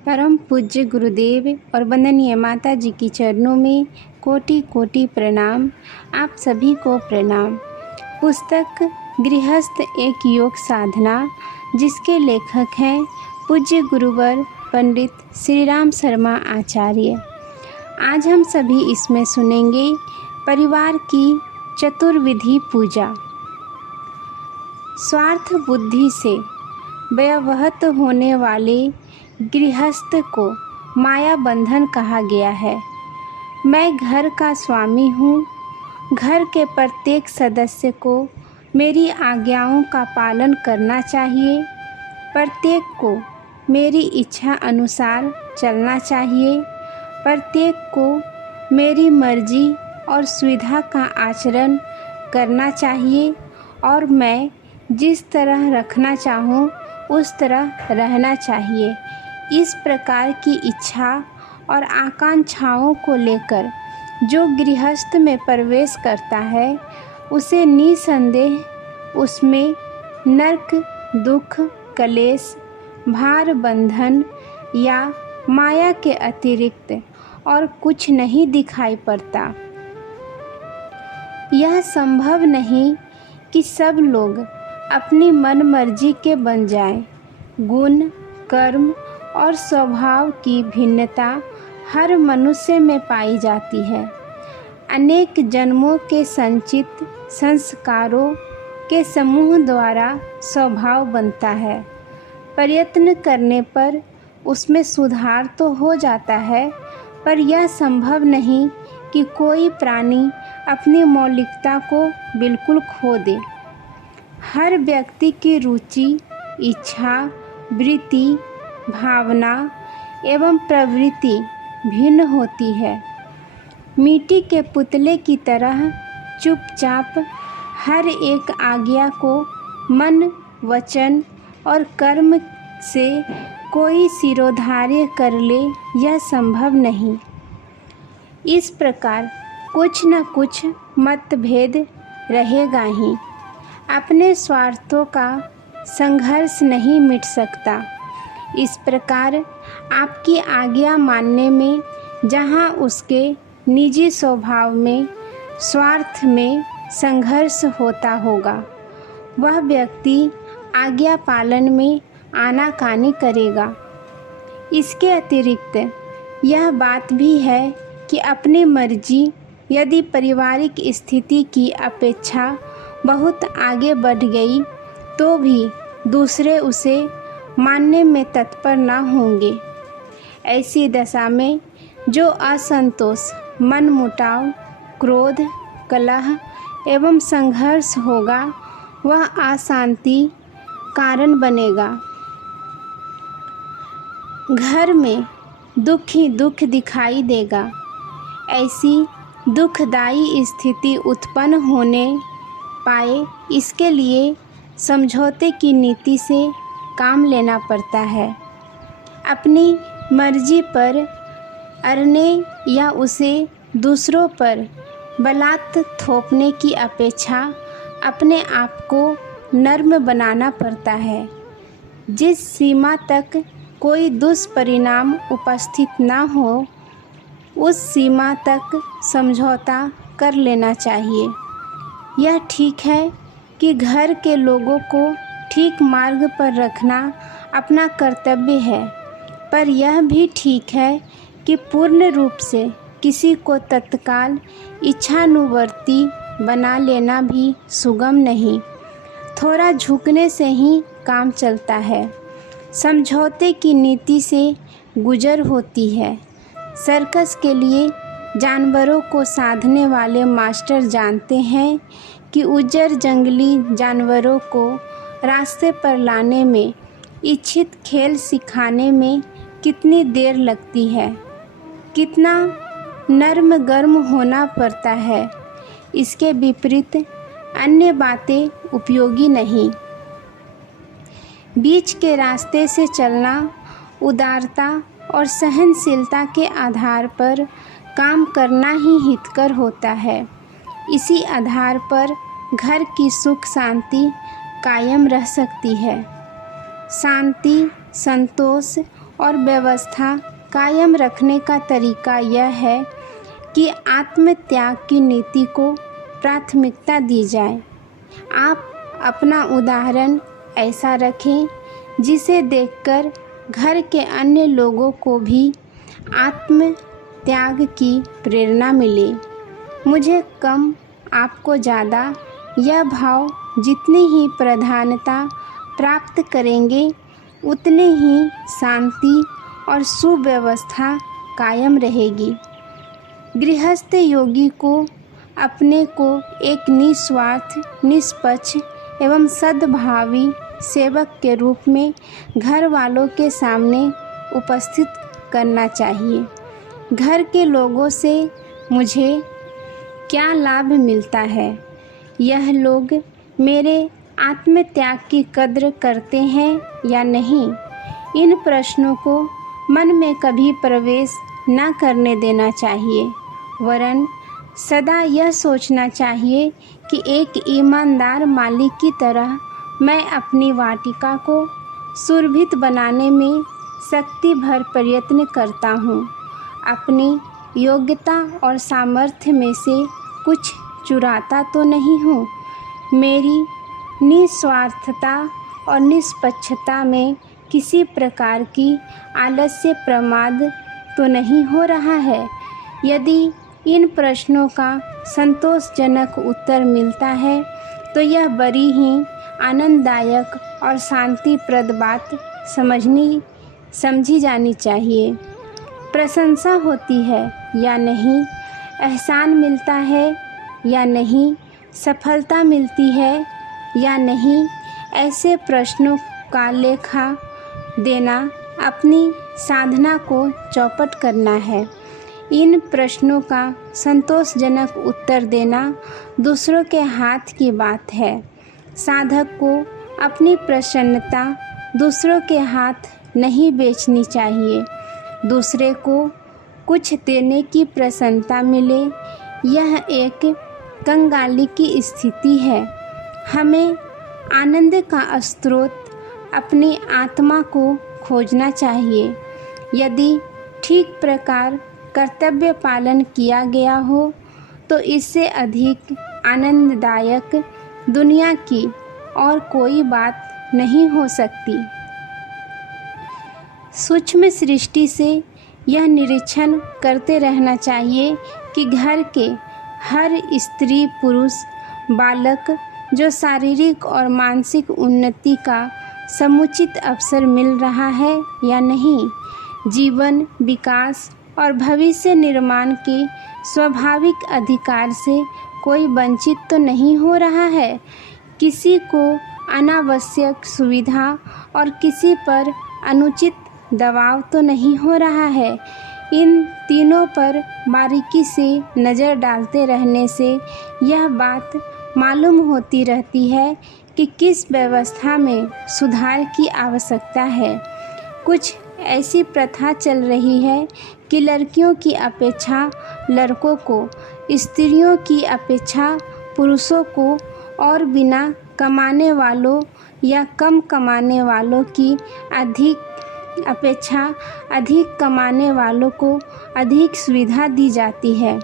परम पूज्य गुरुदेव और वंदनीय माता जी की चरणों में कोटि कोटि प्रणाम। आप सभी को प्रणाम। पुस्तक गृहस्थ एक योग साधना, जिसके लेखक हैं पूज्य गुरुवर पंडित श्री राम शर्मा आचार्य। आज हम सभी इसमें सुनेंगे परिवार की चतुर्विधि पूजा। स्वार्थ बुद्धि से व्यवहत होने वाले गृहस्थ को माया बंधन कहा गया है। मैं घर का स्वामी हूँ। घर के प्रत्येक सदस्य को मेरी आज्ञाओं का पालन करना चाहिए। प्रत्येक को मेरी इच्छा अनुसार चलना चाहिए। प्रत्येक को मेरी मर्जी और सुविधा का आचरण करना चाहिए और मैं जिस तरह रखना चाहूँ उस तरह रहना चाहिए। इस प्रकार की इच्छा और आकांक्षाओं को लेकर जो गृहस्थ में प्रवेश करता है, उसे निसंदेह उसमें नरक, दुख, कलेश, भार, बंधन या माया के अतिरिक्त और कुछ नहीं दिखाई पड़ता। यह संभव नहीं कि सब लोग अपनी मन मर्जी के बन जाएं। गुण, कर्म और स्वभाव की भिन्नता हर मनुष्य में पाई जाती है। अनेक जन्मों के संचित संस्कारों के समूह द्वारा स्वभाव बनता है। प्रयत्न करने पर उसमें सुधार तो हो जाता है, पर यह संभव नहीं कि कोई प्राणी अपनी मौलिकता को बिल्कुल खो दे। हर व्यक्ति की रुचि, इच्छा, वृत्ति, भावना एवं प्रवृत्ति भिन्न होती है। मिट्टी के पुतले की तरह चुपचाप हर एक आज्ञा को मन, वचन और कर्म से कोई शिरोधार्य कर ले, यह संभव नहीं। इस प्रकार कुछ न कुछ मतभेद रहेगा ही। अपने स्वार्थों का संघर्ष नहीं मिट सकता। इस प्रकार आपकी आज्ञा मानने में जहाँ उसके निजी स्वभाव में, स्वार्थ में संघर्ष होता होगा, वह व्यक्ति आज्ञा पालन में आनाकानी करेगा। इसके अतिरिक्त यह बात भी है कि अपनी मर्जी यदि पारिवारिक स्थिति की अपेक्षा बहुत आगे बढ़ गई तो भी दूसरे उसे मानने में तत्पर न होंगे। ऐसी दशा में जो असंतोष, मनमुटाव, क्रोध, कलह एवं संघर्ष होगा, वह अशांति कारण बनेगा। घर में दुख ही दुख दिखाई देगा। ऐसी दुखदायी स्थिति उत्पन्न होने पाए, इसके लिए समझौते की नीति से काम लेना पड़ता है। अपनी मर्जी पर अड़ने या उसे दूसरों पर बलात् थोपने की अपेक्षा अपने आप को नर्म बनाना पड़ता है। जिस सीमा तक कोई दुष्परिणाम उपस्थित ना हो, उस सीमा तक समझौता कर लेना चाहिए। यह ठीक है कि घर के लोगों को ठीक मार्ग पर रखना अपना कर्तव्य है, पर यह भी ठीक है कि पूर्ण रूप से किसी को तत्काल इच्छानुवर्ती बना लेना भी सुगम नहीं। थोड़ा झुकने से ही काम चलता है। समझौते की नीति से गुजर होती है। सर्कस के लिए जानवरों को साधने वाले मास्टर जानते हैं कि उजर जंगली जानवरों को रास्ते पर लाने में, इच्छित खेल सिखाने में कितनी देर लगती है, कितना नर्म गर्म होना पड़ता है। इसके विपरीत अन्य बातें उपयोगी नहीं। बीच के रास्ते से चलना उदारता और सहनशीलता के आधार पर काम करना ही हितकर होता है। इसी आधार पर घर की सुख शांति कायम रह सकती है। शांति, संतोष और व्यवस्था कायम रखने का तरीका यह है कि आत्मत्याग की नीति को प्राथमिकता दी जाए। आप अपना उदाहरण ऐसा रखें जिसे देखकर घर के अन्य लोगों को भी आत्म त्याग की प्रेरणा मिले। मुझे कम, आपको ज़्यादा, यह भाव जितनी ही प्रधानता प्राप्त करेंगे उतने ही शांति और सुव्यवस्था कायम रहेगी। गृहस्थ योगी को अपने को एक निस्वार्थ, निष्पक्ष एवं सद्भावी सेवक के रूप में घर वालों के सामने उपस्थित करना चाहिए। घर के लोगों से मुझे क्या लाभ मिलता है? यह लोग मेरे आत्मत्याग की कद्र करते हैं या नहीं? इन प्रश्नों को मन में कभी प्रवेश न करने देना चाहिए, वरन सदा यह सोचना चाहिए कि एक ईमानदार मालिक की तरह मैं अपनी वाटिका को सुरभित बनाने में शक्ति भर प्रयत्न करता हूँ। अपनी योग्यता और सामर्थ्य में से कुछ चुराता तो नहीं हूँ। मेरी निस्वार्थता और निष्पक्षता में किसी प्रकार की आलस्य प्रमाद तो नहीं हो रहा है। यदि इन प्रश्नों का संतोषजनक उत्तर मिलता है तो यह बड़ी ही आनंददायक और शांतिप्रद बात समझी जानी चाहिए। प्रशंसा होती है या नहीं, एहसान मिलता है या नहीं, सफलता मिलती है या नहीं, ऐसे प्रश्नों का लेखा देना अपनी साधना को चौपट करना है। इन प्रश्नों का संतोषजनक उत्तर देना दूसरों के हाथ की बात है। साधक को अपनी प्रसन्नता दूसरों के हाथ नहीं बेचनी चाहिए। दूसरे को कुछ देने की प्रसन्नता मिले, यह एक कंगाली की स्थिति है। हमें आनंद का स्रोत अपनी आत्मा को खोजना चाहिए। यदि ठीक प्रकार कर्तव्य पालन किया गया हो तो इससे अधिक आनंददायक दुनिया की और कोई बात नहीं हो सकती। सूक्ष्म सृष्टि से यह निरीक्षण करते रहना चाहिए कि घर के हर स्त्री, पुरुष, बालक जो शारीरिक और मानसिक उन्नति का समुचित अवसर मिल रहा है या नहीं। जीवन, विकास और भविष्य निर्माण के स्वाभाविक अधिकार से कोई वंचित तो नहीं हो रहा है। किसी को अनावश्यक सुविधा और किसी पर अनुचित दबाव तो नहीं हो रहा है। इन तीनों पर बारीकी से नज़र डालते रहने से यह बात मालूम होती रहती है कि किस व्यवस्था में सुधार की आवश्यकता है। कुछ ऐसी प्रथा चल रही है कि लड़कियों की अपेक्षा लड़कों को, स्त्रियों की अपेक्षा पुरुषों को और बिना कमाने वालों या कम कमाने वालों की अपेक्षा अधिक कमाने वालों को अधिक सुविधा दी जाती है।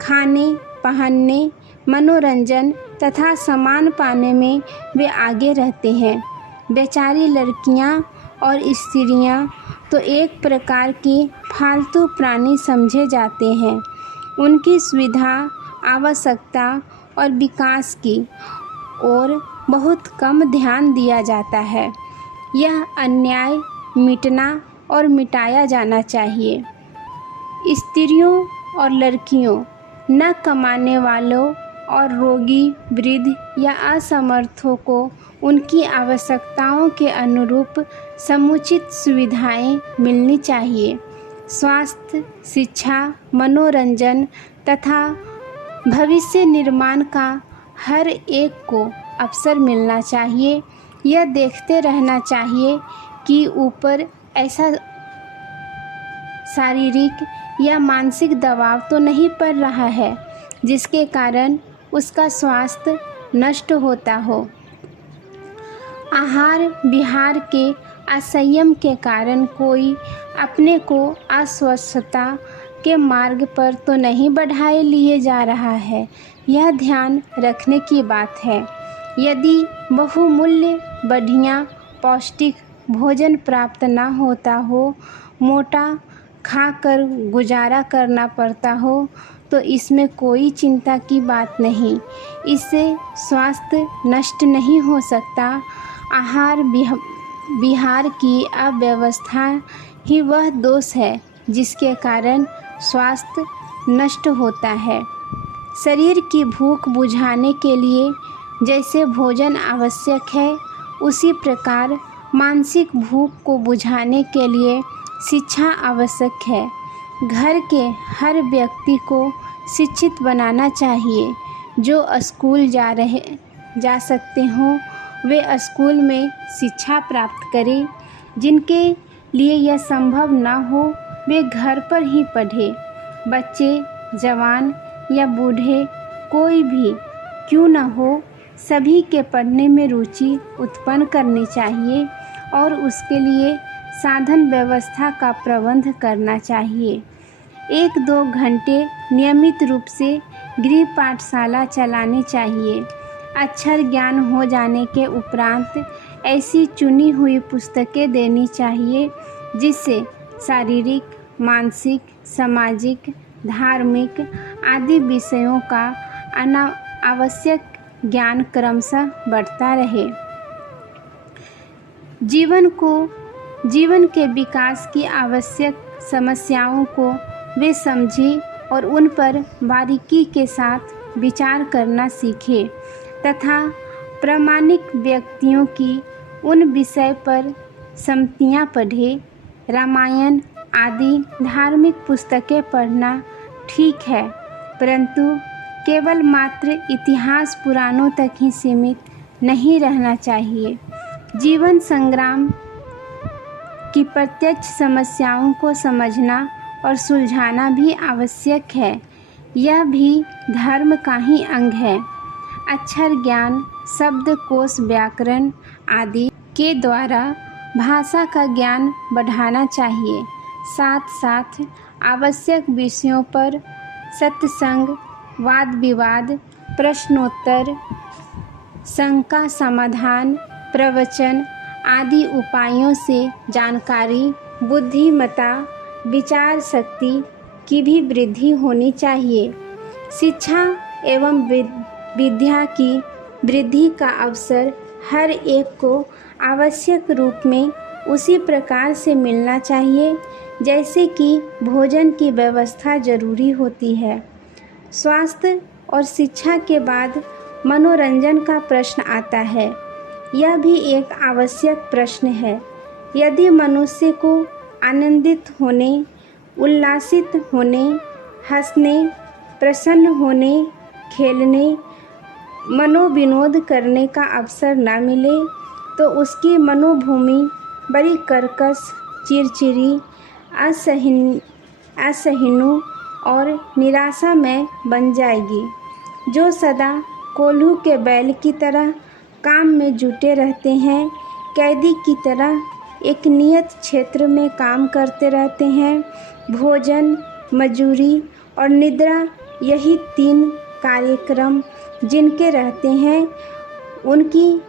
खाने, पहनने, मनोरंजन तथा सामान पाने में वे आगे रहते हैं। बेचारी लड़कियां और स्त्रियां तो एक प्रकार के फालतू प्राणी समझे जाते हैं। उनकी सुविधा, आवश्यकता और विकास की ओर बहुत कम ध्यान दिया जाता है। यह अन्याय मिटना और मिटाया जाना चाहिए। स्त्रियों और लड़कियों, न कमाने वालों और रोगी, वृद्ध या असमर्थों को उनकी आवश्यकताओं के अनुरूप समुचित सुविधाएं मिलनी चाहिए। स्वास्थ्य, शिक्षा, मनोरंजन तथा भविष्य निर्माण का हर एक को अवसर मिलना चाहिए। यह देखते रहना चाहिए कि ऊपर ऐसा शारीरिक या मानसिक दबाव तो नहीं पड़ रहा है जिसके कारण उसका स्वास्थ्य नष्ट होता हो। आहार विहार के असंयम के कारण कोई अपने को अस्वस्थता के मार्ग पर तो नहीं बढ़ाए लिए जा रहा है, यह ध्यान रखने की बात है। यदि बहुमूल्य बढ़िया पौष्टिक भोजन प्राप्त न होता हो, मोटा खाकर गुजारा करना पड़ता हो, तो इसमें कोई चिंता की बात नहीं। इससे स्वास्थ्य नष्ट नहीं हो सकता। आहार विहार की अव्यवस्था ही वह दोष है जिसके कारण स्वास्थ्य नष्ट होता है। शरीर की भूख बुझाने के लिए जैसे भोजन आवश्यक है, उसी प्रकार मानसिक भूख को बुझाने के लिए शिक्षा आवश्यक है। घर के हर व्यक्ति को शिक्षित बनाना चाहिए। जो स्कूल जा सकते हों, वे स्कूल में शिक्षा प्राप्त करें। जिनके लिए यह संभव न हो, वे घर पर ही पढ़ें। बच्चे, जवान या बूढ़े कोई भी क्यों न हो, सभी के पढ़ने में रुचि उत्पन्न करनी चाहिए और उसके लिए साधन व्यवस्था का प्रबंध करना चाहिए। 1-2 घंटे नियमित रूप से गृह पाठशाला चलानी चाहिए। अक्षर ज्ञान हो जाने के उपरांत ऐसी चुनी हुई पुस्तकें देनी चाहिए जिससे शारीरिक, मानसिक, सामाजिक, धार्मिक आदि विषयों का अनावश्यक ज्ञान क्रमशः बढ़ता रहे। जीवन के विकास की आवश्यक समस्याओं को वे समझें और उन पर बारीकी के साथ विचार करना सीखें तथा प्रामाणिक व्यक्तियों की उन विषय पर सम्मतियाँ पढ़ें। रामायण आदि धार्मिक पुस्तकें पढ़ना ठीक है, परंतु केवल मात्र इतिहास पुराणों तक ही सीमित नहीं रहना चाहिए। जीवन संग्राम की प्रत्यक्ष समस्याओं को समझना और सुलझाना भी आवश्यक है। यह भी धर्म का ही अंग है। अक्षर ज्ञान, शब्दकोश, व्याकरण आदि के द्वारा भाषा का ज्ञान बढ़ाना चाहिए। साथ साथ आवश्यक विषयों पर सत्संग, वाद विवाद, प्रश्नोत्तर, शंका समाधान, प्रवचन आदि उपायों से जानकारी, बुद्धिमत्ता, विचार शक्ति की भी वृद्धि होनी चाहिए। शिक्षा एवं विद्या की वृद्धि का अवसर हर एक को आवश्यक रूप में उसी प्रकार से मिलना चाहिए जैसे कि भोजन की व्यवस्था जरूरी होती है। स्वास्थ्य और शिक्षा के बाद मनोरंजन का प्रश्न आता है। यह भी एक आवश्यक प्रश्न है। यदि मनुष्य को आनंदित होने, उल्लासित होने, हंसने, प्रसन्न होने, खेलने, मनोविनोद करने का अवसर न मिले तो उसकी मनोभूमि बड़ी कर्कश, चिड़चिड़ी, असहिष्णु और निराशा में बन जाएगी। जो सदा कोल्हू के बैल की तरह काम में जुटे रहते हैं, कैदी की तरह एक नियत क्षेत्र में काम करते रहते हैं। भोजन, मजूरी और निद्रा, यही 3 कार्यक्रम जिनके रहते हैं, उनकी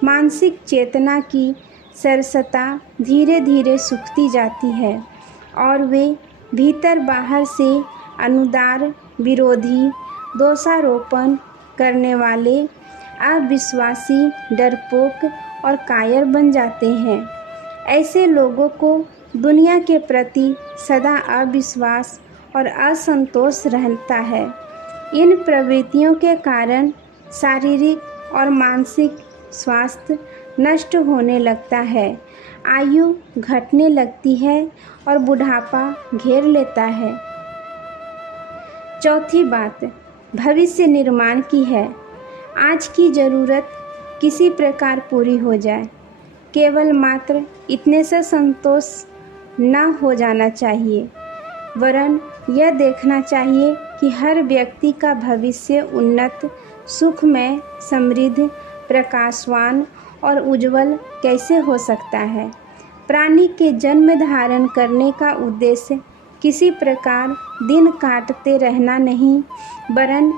मानसिक चेतना की सरसता धीरे धीरे सूखती जाती है और वे भीतर बाहर से अनुदार, विरोधी, दोषारोपण करने वाले, अविश्वासी, डरपोक और कायर बन जाते हैं। ऐसे लोगों को दुनिया के प्रति सदा अविश्वास और असंतोष रहता है। इन प्रवृत्तियों के कारण शारीरिक और मानसिक स्वास्थ्य नष्ट होने लगता है, आयु घटने लगती है और बुढ़ापा घेर लेता है। चौथी बात भविष्य निर्माण की है। आज की ज़रूरत किसी प्रकार पूरी हो जाए, केवल मात्र इतने से संतोष न हो जाना चाहिए, वरन यह देखना चाहिए कि हर व्यक्ति का भविष्य उन्नत, सुखमय, समृद्ध, प्रकाशवान और उज्जवल कैसे हो सकता है। प्राणी के जन्म धारण करने का उद्देश्य किसी प्रकार दिन काटते रहना नहीं, वरन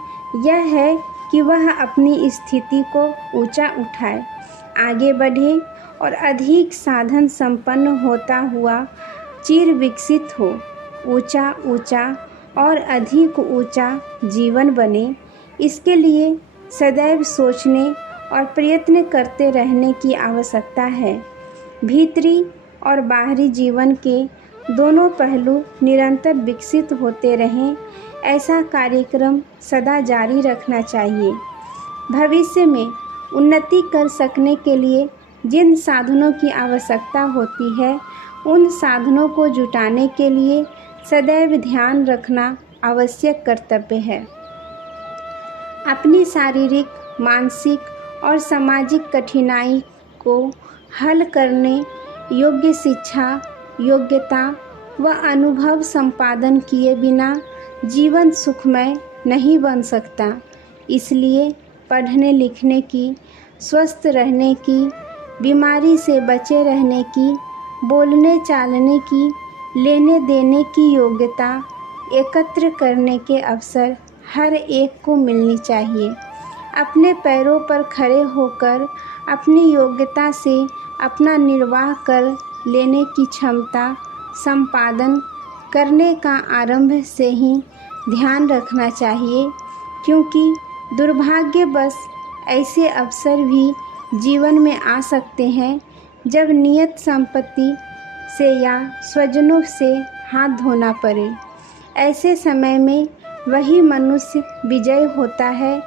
यह है कि वह अपनी स्थिति को ऊंचा उठाए, आगे बढ़े और अधिक साधन संपन्न होता हुआ चिर विकसित हो, ऊंचा ऊंचा और अधिक ऊंचा जीवन बने। इसके लिए सदैव सोचने और प्रयत्न करते रहने की आवश्यकता है। भीतरी और बाहरी जीवन के दोनों पहलू निरंतर विकसित होते रहें, ऐसा कार्यक्रम सदा जारी रखना चाहिए। भविष्य में उन्नति कर सकने के लिए जिन साधनों की आवश्यकता होती है, उन साधनों को जुटाने के लिए सदैव ध्यान रखना आवश्यक कर्तव्य है। अपनी शारीरिक, मानसिक और सामाजिक कठिनाई को हल करने योग्य शिक्षा, योग्यता व अनुभव संपादन किए बिना जीवन सुखमय नहीं बन सकता। इसलिए पढ़ने लिखने की, स्वस्थ रहने की, बीमारी से बचे रहने की, बोलने चालने की, लेने देने की योग्यता एकत्र करने के अवसर हर एक को मिलनी चाहिए। अपने पैरों पर खड़े होकर अपनी योग्यता से अपना निर्वाह कर लेने की क्षमता संपादन करने का आरंभ से ही ध्यान रखना चाहिए, क्योंकि दुर्भाग्यवश ऐसे अवसर भी जीवन में आ सकते हैं जब नियत संपत्ति से या स्वजनों से हाथ धोना पड़े। ऐसे समय में वही मनुष्य विजय होता है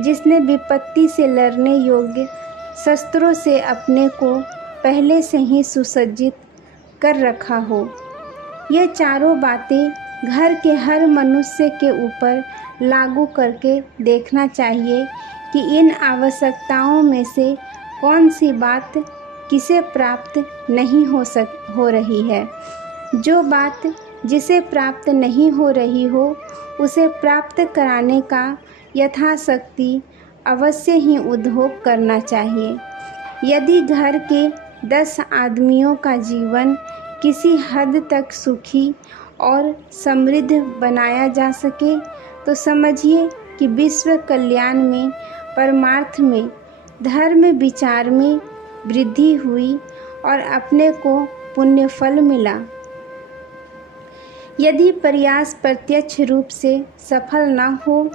जिसने विपत्ति से लड़ने योग्य शस्त्रों से अपने को पहले से ही सुसज्जित कर रखा हो। ये चारों बातें घर के हर मनुष्य के ऊपर लागू करके देखना चाहिए कि इन आवश्यकताओं में से कौन सी बात किसे प्राप्त नहीं हो रही है। जो बात जिसे प्राप्त नहीं हो रही हो, उसे प्राप्त कराने का यथाशक्ति अवश्य ही उद्योग करना चाहिए। यदि घर के 10 आदमियों का जीवन किसी हद तक सुखी और समृद्ध बनाया जा सके, तो समझिए कि विश्व कल्याण में, परमार्थ में, धर्म विचार में वृद्धि हुई और अपने को पुण्य फल मिला। यदि प्रयास प्रत्यक्ष रूप से सफल न हो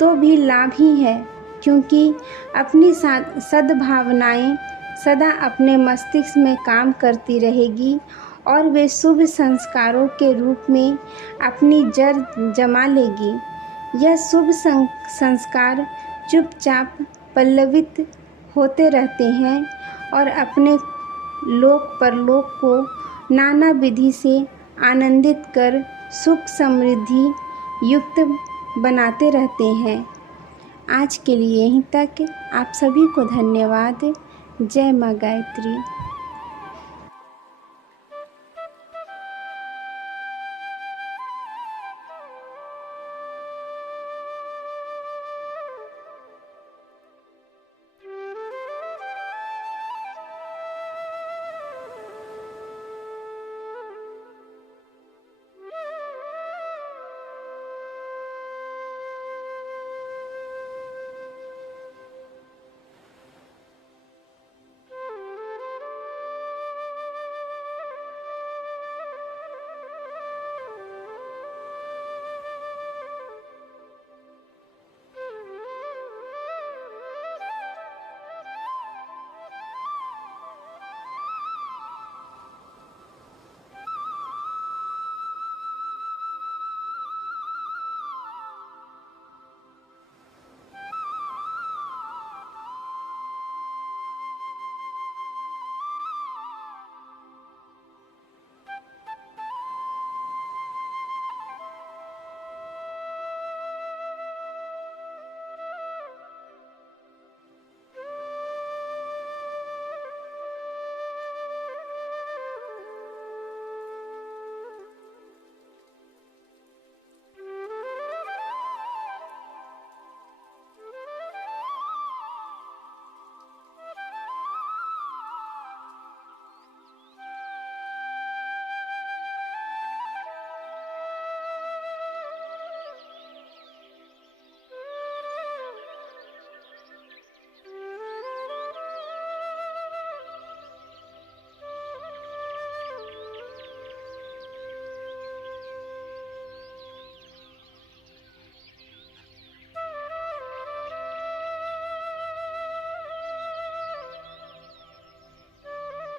तो भी लाभ ही है, क्योंकि अपनी सद्भावनाएं सदा अपने मस्तिष्क में काम करती रहेगी और वे शुभ संस्कारों के रूप में अपनी जड़ जमा लेगी। यह शुभ संस्कार चुपचाप पल्लवित होते रहते हैं और अपने लोक परलोक को नाना विधि से आनंदित कर सुख समृद्धि युक्त बनाते रहते हैं। आज के लिए यहीं तक। आप सभी को धन्यवाद। जय माँ गायत्री।